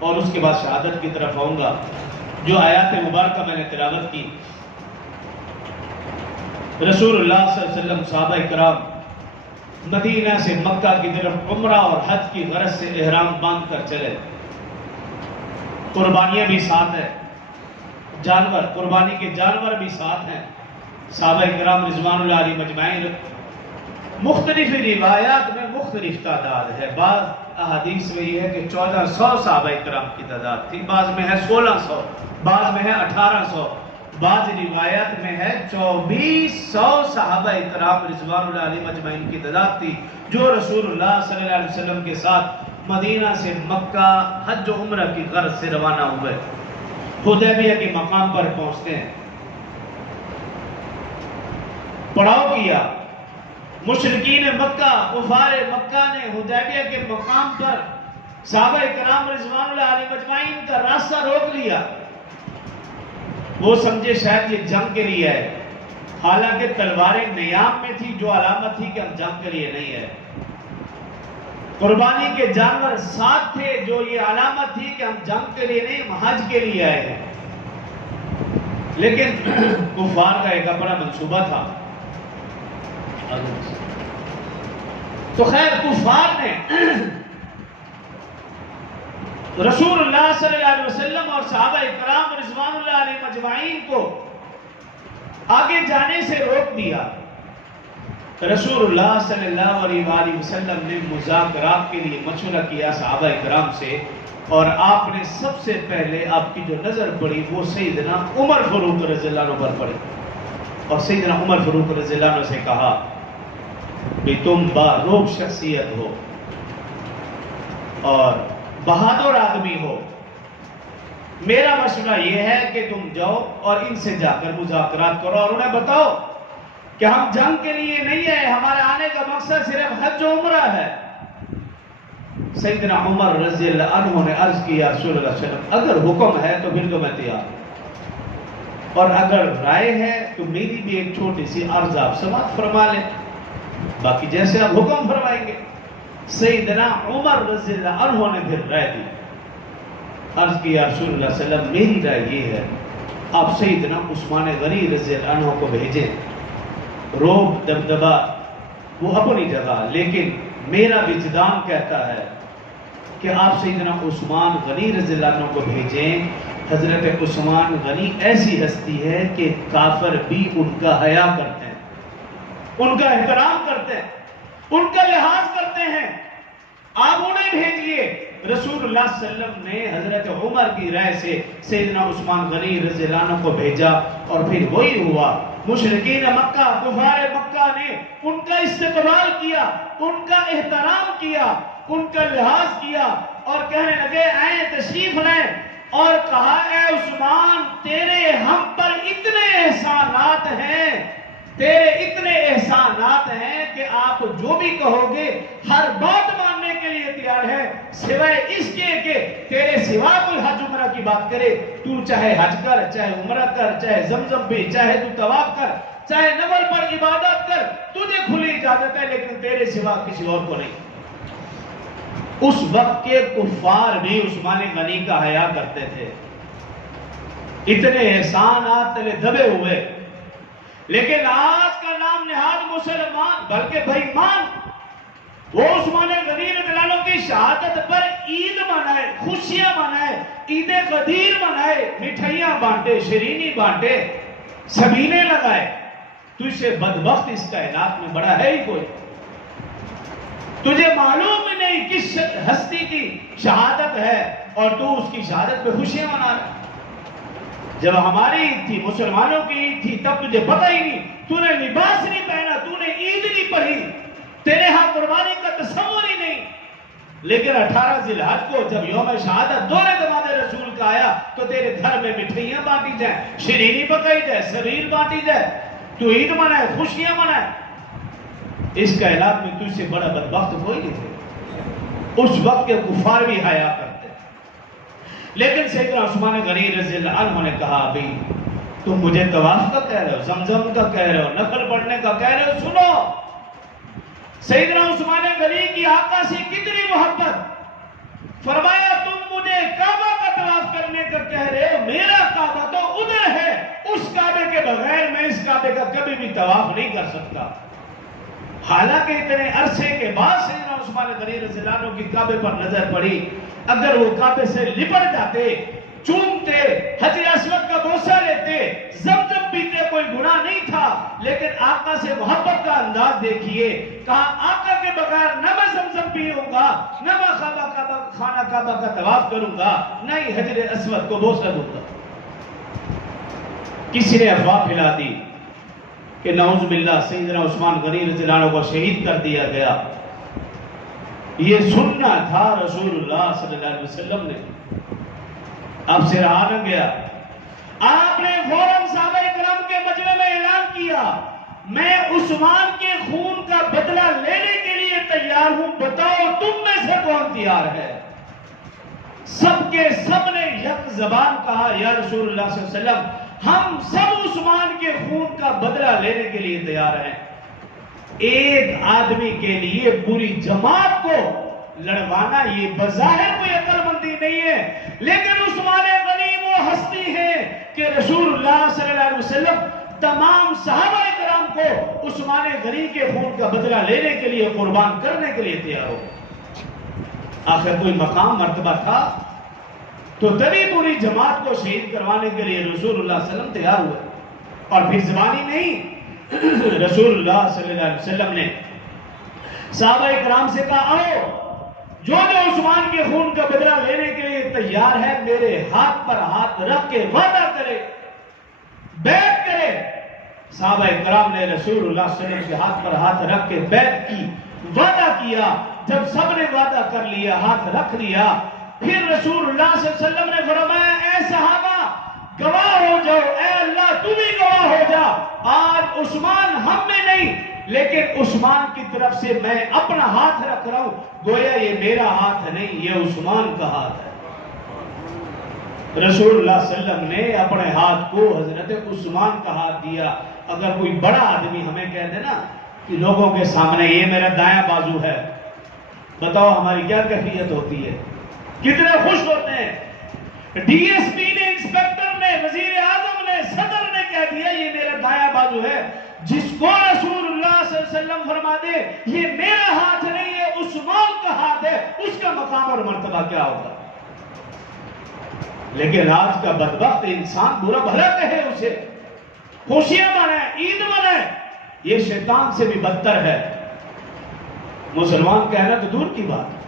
اور اس کے بعد شہادت کی طرف آؤں گا۔ جو آیات مبارکہ میں نے تلاوت کی، رسول اللہ صلی اللہ علیہ وسلم صحابہ کرام مدینہ سے مکہ کی طرف عمرہ اور حج کی غرض سے احرام باندھ کر چلے۔ قربانیاں بھی ساتھ ہیں، جانور، قربانی کے جانور بھی ساتھ ہیں۔ صحابہ کرام رضوان اللہ علیہ مجمعین، مختلف روایات میں مختلف تعداد ہے۔ بعض احادیث میں یہ ہے کہ 1400 صحابہ کرام کی تعداد تھی، بعض میں ہے 1600، بعض میں ہے 1800، بعض روایات میں ہے 2400 صحابہ کرام رضوان اللہ علیہ مجمعین کی تعداد تھی، جو رسول اللہ صلی اللہ علیہ وسلم کے ساتھ مدینہ سے مکہ حج و عمرہ کی غرض سے روانہ ہوئے۔ حدیبیہ کے مقام پر پہنچتے ہیں، پڑاؤ کیا۔ مشرکین مکہ، کفار مکہ نے حدیبیہ کے مقام پر صحابہ کرام رضوان اللہ علیہ مجمعین کا راستہ روک لیا۔ وہ سمجھے شاید یہ جنگ کے لیے ہے، حالانکہ تلواریں نیام میں تھی، جو علامت تھی کہ ہم جنگ کے لیے نہیں ہے۔ قربانی کے جانور ساتھ تھے، جو یہ علامت تھی کہ ہم جنگ کے لیے نہیں، ہم حج کے لیے آئے ہیں۔ لیکن کفار کا ایک بڑا منصوبہ تھا۔ تو خیر، کفار نے رسول اللہ صلی اللہ علیہ وسلم اور صحابہ کرام رضوان اللہ علیہ مجمعین کو آگے جانے سے روک دیا۔ رسول اللہ صلی اللہ علیہ وآلہ وسلم نے مذاکرات کے لیے مشورہ کیا صحابہ کرام سے، اور آپ نے سب سے پہلے آپ کی جو نظر پڑی وہ سیدنا عمر فاروق رضی اللہ عنہ پر پڑی، اور سیدنا عمر فاروق رضی اللہ عنہ سے کہا کہ تم باروق شخصیت ہو اور بہادر آدمی ہو، میرا مشورہ یہ ہے کہ تم جاؤ اور ان سے جا کر مذاکرات کرو اور انہیں بتاؤ کہ ہم جنگ کے لیے نہیں ہیں، ہمارے آنے کا مقصد صرف حج و عمرہ ہے۔ سیدنا عمر رضی اللہ عنہ نے عرض کیا رسول اللہ صلی اللہ علیہ وسلم، اگر حکم ہے تو پھر تو میں تیار ہوں، اور اگر رائے ہے تو میری بھی ایک چھوٹی سی عرض آپ سماعت فرما لیں، باقی جیسے آپ حکم فرمائیں گے۔ سیدنا عمر رضی اللہ عنہ نے پھر رائے دی، عرض کیا رسول اللہ صلی اللہ علیہ وسلم، میری رائے یہ ہے آپ سیدنا عثمان غنی رضی اللہ عنہ کو بھیجیں۔ روب دبدبہ وہ اپنی جگہ، لیکن میرا وجدان کہتا ہے کہ آپ سیدنا عثمان غنی رضی اللہ عنہ کو بھیجیں۔ حضرت عثمان غنی ایسی ہستی ہے کہ کافر بھی ان کا حیا کرتے ہیں، ان کا احترام کرتے ہیں، ان کا لحاظ کرتے ہیں، آپ انہیں بھیجئے۔ رسول اللہ صلی اللہ علیہ وسلم نے حضرت عمر کی رائے سے سیدنا عثمان غنی رضی اللہ عنہ کو بھیجا، اور پھر وہی ہوا۔ مشرکین مکہ، کفار مکہ نے ان کا استقبال کیا، ان کا احترام کیا، ان کا لحاظ کیا، اور کہنے لگے آئیں تشریف لیں، اور کہا اے عثمان، تیرے ہم پر اتنے احسانات ہیں، تیرے اتنے احسانات ہیں کہ آپ جو بھی کہو گے ہر بات ماننے کے لیے تیار ہے، سوائے اس کے کہ تیرے سوا کوئی حج عمرہ کی بات کرے، تو چاہے حج کر، چاہے عمرہ کر، چاہے زمزم پہ، چاہے تو طواف کر، چاہے نفل پر عبادت کر، تجھے کھلی اجازت ہے، لیکن تیرے سوا کسی اور کو نہیں۔ اس وقت کے کفار بھی عثمان غنی کا حیا کرتے تھے، اتنے احسانات تلے دبے ہوئے، لیکن آج کا نام نہاد مسلمان بلکہ بھائی مان، وہ عثمان غنی رضی اللہ عنہ کی شہادت پر عید منائے، خوشیاں منائے، عید غدیر منائے، مٹھائیاں بانٹے، شیرینی بانٹے، سبینے لگائے۔ تجھ سے بدبخت اس کائنات میں بڑا ہے ہی کوئی؟ تجھے معلوم ہی نہیں کس ہستی کی شہادت ہے اور تو اس کی شہادت پہ خوشیاں منا رہا ہے۔ جب ہماری عید تھی، مسلمانوں کی عید تھی، تب تجھے پتہ ہی نہیں، تو نے لباس نہیں پہنا، تو نے عید نہیں پڑھی، تیرے ہاں قربانی کا تصور ہی نہیں۔ لیکن 18 ذی الحج کو جب یوم شہادت دورے دماد رسول کا آیا تو تیرے گھر میں مٹھائیاں بانٹی جائیں، شیرینی پکائی جائے، سبیل بانٹی جائے، تو عید منائے، خوشیاں منائے۔ اس کائنات میں تجھ سے بڑا بدبخت کوئی نہیں تھے۔ اس وقت کے کفار بھی حیا کرتے، لیکن سیدنا عثمان غنی رضی اللہ عنہ نے کہا ابھی تم مجھے طواف کا کہہ رہے ہو، زمزم کا کہہ رہے ہو، نفل پڑھنے کا کہہ رہے ہو، سنو۔ سیدنا عثمان غنی کی آقا سے کتنی محبت، فرمایا تم مجھے کعبہ کا طواف کرنے کا کہہ رہے ہو، میرا کعبہ تو ادھر ہے، اس کعبے کے بغیر میں اس کعبے کا کبھی بھی طواف نہیں کر سکتا۔ حالانکہ اتنے عرصے کے بعد سیدنا عثمان غنی رضی اللہ عنہ کی کعبے پر نظر پڑی، اگر وہ کعبے سے لپٹ جاتے، چومتے، حجر اسود کا بوسہ لیتے، زمزم پیتے، کوئی گناہ نہیں تھا، لیکن آقا سے محبت کا انداز دیکھیے، کہا آقا کے بغیر نہ میں زمزم پیوں گا، نہ میں خانہ کعبہ کا طواف کروں گا، نہ ہی حجر اسود کو بوسہ دوں گا۔ کسی نے افواہ پھیلا دی کہ نعوذ باللہ سیدنا عثمان غنی رضی اللہ عنہ کو شہید کر دیا گیا۔ یہ سننا تھا رسول اللہ صلی اللہ علیہ وسلم نے، اب سے رہا نہ گیا۔ آپ نے فوراً صحابہ کرام کے مجمع میں اعلان کیا، میں عثمان کے خون کا بدلہ لینے کے لیے تیار ہوں، بتاؤ تم میں سے کون تیار ہے؟ سب کے سب نے یک زبان کہا، یا رسول اللہ صلی اللہ علیہ وسلم، ہم سب عثمان کے خون کا بدلہ لینے کے لیے تیار ہیں۔ ایک آدمی کے لیے پوری جماعت کو لڑوانا یہ بظاہر کوئی عقل مندی نہیں ہے، لیکن عثمان غنی وہ ہستی ہے کہ رسول اللہ صلی اللہ علیہ وسلم تمام صحابہ کرام کو عثمان غنی کے خون کا بدلہ لینے کے لیے، قربان کرنے کے لیے تیار ہو۔ آخر کوئی مقام مرتبہ تھا تو تبھی پوری جماعت کو شہید کروانے کے لیے رسول اللہ صلی اللہ علیہ وسلم تیار ہوئے، اور پھر زبانی نہیں، رسول اللہ صلی اللہ علیہ وسلم نے صحابہ کرام سے کہا، آؤ جو عثمان کے خون کا بدلہ لینے کے لیے تیار ہے، میرے ہاتھ پر ہاتھ رکھ کے وعدہ کرے، بیعت کرے۔ صحابہ کرام نے رسول اللہ صلی اللہ علیہ وسلم کے ہاتھ پر ہاتھ رکھ کے بیعت کی، وعدہ کیا۔ جب سب نے وعدہ کر لیا، ہاتھ رکھ لیا، پھر رسول اللہ صلی اللہ علیہ وسلم نے فرمایا، اے صحابہ گواہ ہو جاؤ، اے اللہ تو بھی گواہ ہو جا، آج عثمان ہم میں نہیں لیکن عثمان کی طرف سے میں اپنا ہاتھ رکھ رہا ہوں، گویا یہ میرا ہاتھ نہیں، یہ عثمان کا ہاتھ ہے۔ رسول اللہ صلی اللہ علیہ وسلم نے اپنے ہاتھ کو حضرت عثمان کا ہاتھ دیا۔ اگر کوئی بڑا آدمی ہمیں کہہ دے نا کہ لوگوں کے سامنے یہ میرا دایاں بازو ہے، بتاؤ ہماری کیا کیفیت ہوتی ہے، کتنے خوش ہوتے ہیں۔ ڈی ایس پی نے، انسپیکٹر نے، وزیر اعظم نے، صدر نے کہہ دیا یہ میرا دایاں بازو ہے، جس کو رسول اللہ صلی اللہ علیہ وسلم فرما دے یہ میرا ہاتھ نہیں ہے، عثمان کا ہاتھ ہے، اس کا مقام اور مرتبہ کیا ہوگا۔ لیکن آج کا بدبخت انسان برا بھلا کہے اسے، خوشیاں منائے، عید منائے، یہ شیطان سے بھی بدتر ہے۔ مسلمان کہنا تو دور کی بات،